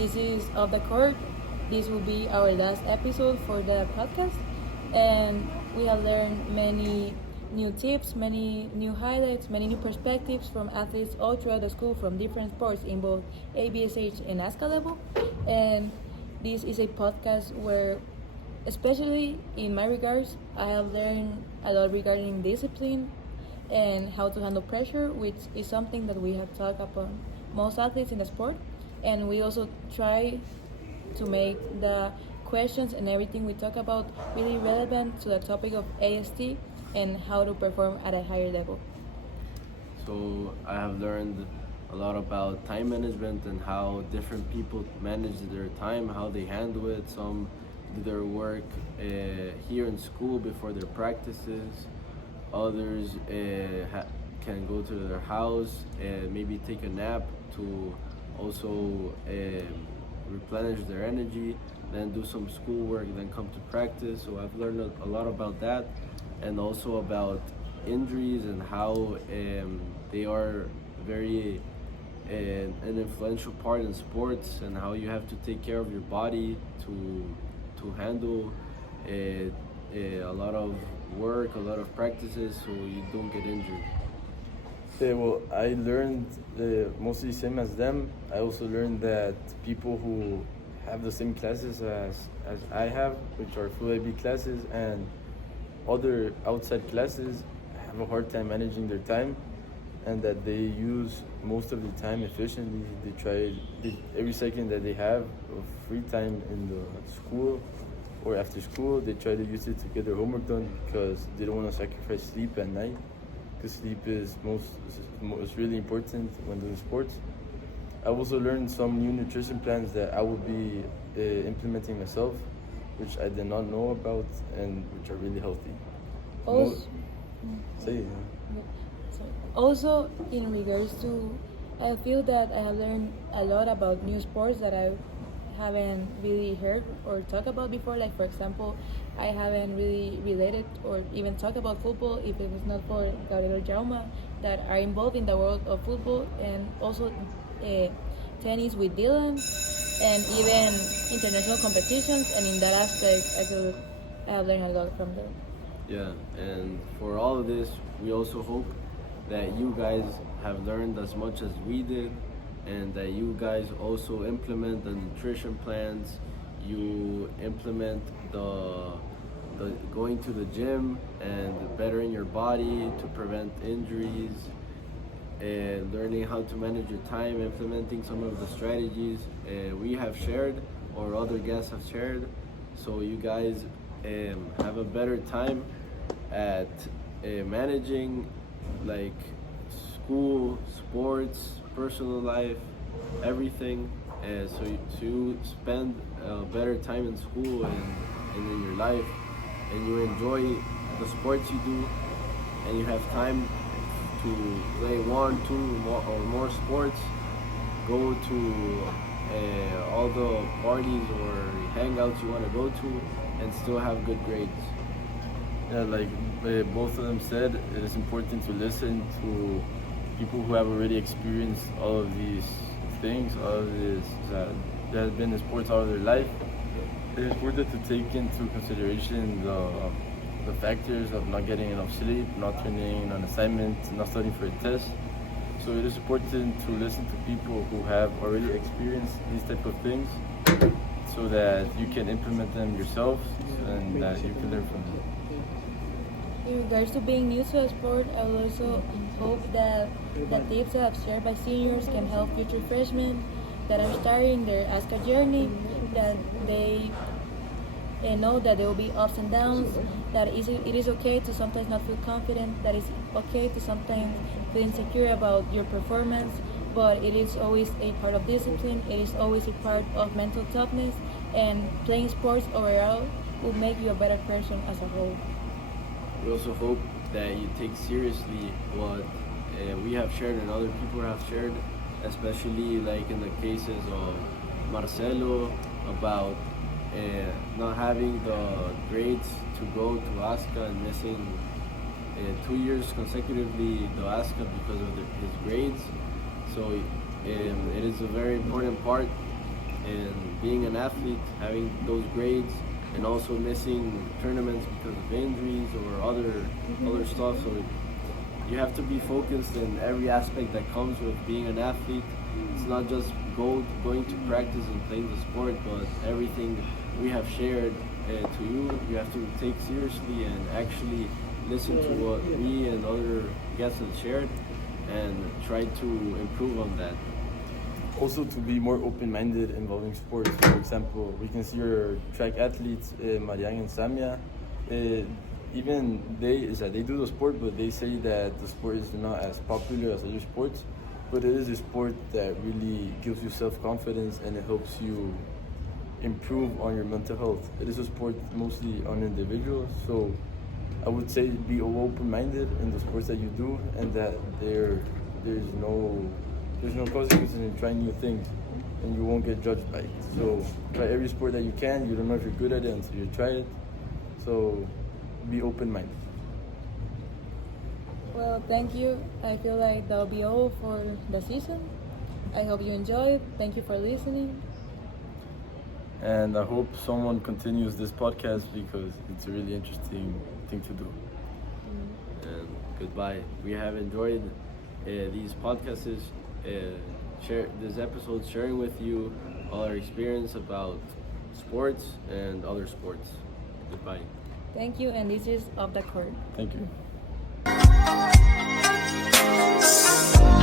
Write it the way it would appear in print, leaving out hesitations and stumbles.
This is Off the Court. This will be our last episode for the podcast, and we have learned many new tips, many new highlights, many new perspectives from athletes all throughout the school from different sports in both ABSH and ASCA level. And this is a podcast where, especially in my regards, I have learned a lot regarding discipline and how to handle pressure, which is something that we have talked upon most athletes in the sport. And we also try to make the questions and everything we talk about really relevant to the topic of AST and how to perform at a higher level. So I have learned a lot about time management and how different people manage their time, how they handle it. Some do their work here in school before their practices. Others can go to their house and maybe take a nap to also replenish their energy, then do some schoolwork, then come to practice. So I've learned a lot about that, and also about injuries and how they are very an influential part in sports, and how you have to take care of your body to handle a lot of work, a lot of practices, so you don't get injured. Well, I learned mostly same as them. I also learned that people who have the same classes as I have, which are full AB classes, and other outside classes have a hard time managing their time, and that they use most of the time efficiently. Every second that they have of free time in the school or after school, they try to use it to get their homework done because they don't want to sacrifice sleep at night. Because sleep is really important when doing sports. I've also learned some new nutrition plans that I will be implementing myself, which I did not know about and which are really healthy. Also, Say it. also in regards to, I feel that I have learned a lot about new sports that I haven't really heard or talked about before. Like, for example, I haven't really related or even talked about football if it was not for Gabriel Jauma, that are involved in the world of football, and also tennis with Dylan, and even international competitions. And in that aspect, I have learned a lot from them. Yeah, and for all of this, we also hope that you guys have learned as much as we did, and that you guys also implement the nutrition plans, you implement the going to the gym and bettering your body to prevent injuries, and learning how to manage your time, implementing some of the strategies we have shared or other guests have shared, so you guys have a better time at managing like school, sports, personal life, everything. So you spend better time in school and in your life, and you enjoy the sports you do, and you have time to play one, two or more sports, go to all the parties or hangouts you want to go to, and still have good grades. Yeah, like both of them said, it is important to listen to people who have already experienced all of these things, all of this that have been in sports all of their life. It is important to take into consideration the factors of not getting enough sleep, not turning in an assignment, not studying for a test. So it is important to listen to people who have already experienced these type of things, so that you can implement them yourself and that you can learn from them. In regards to being new to a sport, I will also hope that the tips that are shared by seniors can help future freshmen that are starting their ASCA journey, that they know that there will be ups and downs, that it is okay to sometimes not feel confident, that it's okay to sometimes feel insecure about your performance, but it is always a part of discipline, it is always a part of mental toughness, and playing sports overall will make you a better person as a whole. We also hope that you take seriously what we have shared and other people have shared, especially like in the cases of Marcelo about not having the grades to go to ASCA and missing 2 years consecutively the ASCA because of his grades. So it is a very important part and being an athlete, having those grades, and also missing tournaments because of injuries or other stuff. So you have to be focused in every aspect that comes with being an athlete. It's not just going to practice and playing the sport, but everything we have shared to you, you have to take seriously and actually listen to what we and other guests have shared and try to improve on that. Also, to be more open-minded involving sports. For example, we can see your track athletes, Mariang and Samia. Even they do the sport, but they say that the sport is not as popular as other sports. But it is a sport that really gives you self-confidence and it helps you improve on your mental health. It is a sport mostly on individuals, so I would say be open-minded in the sports that you do, and that there's no consequences in trying new things, and you won't get judged by it. So try every sport that you can. You don't know if you're good at it until you try it. So be open-minded. Well, thank you. I feel like that'll be all for the season. I hope you enjoyed. Thank you for listening. And I hope someone continues this podcast because it's a really interesting thing to do. And goodbye. We have enjoyed these podcasts, share this episode, sharing with you all our experience about sports and other sports. Goodbye. Thank you, and this is Off the Court. Thank you.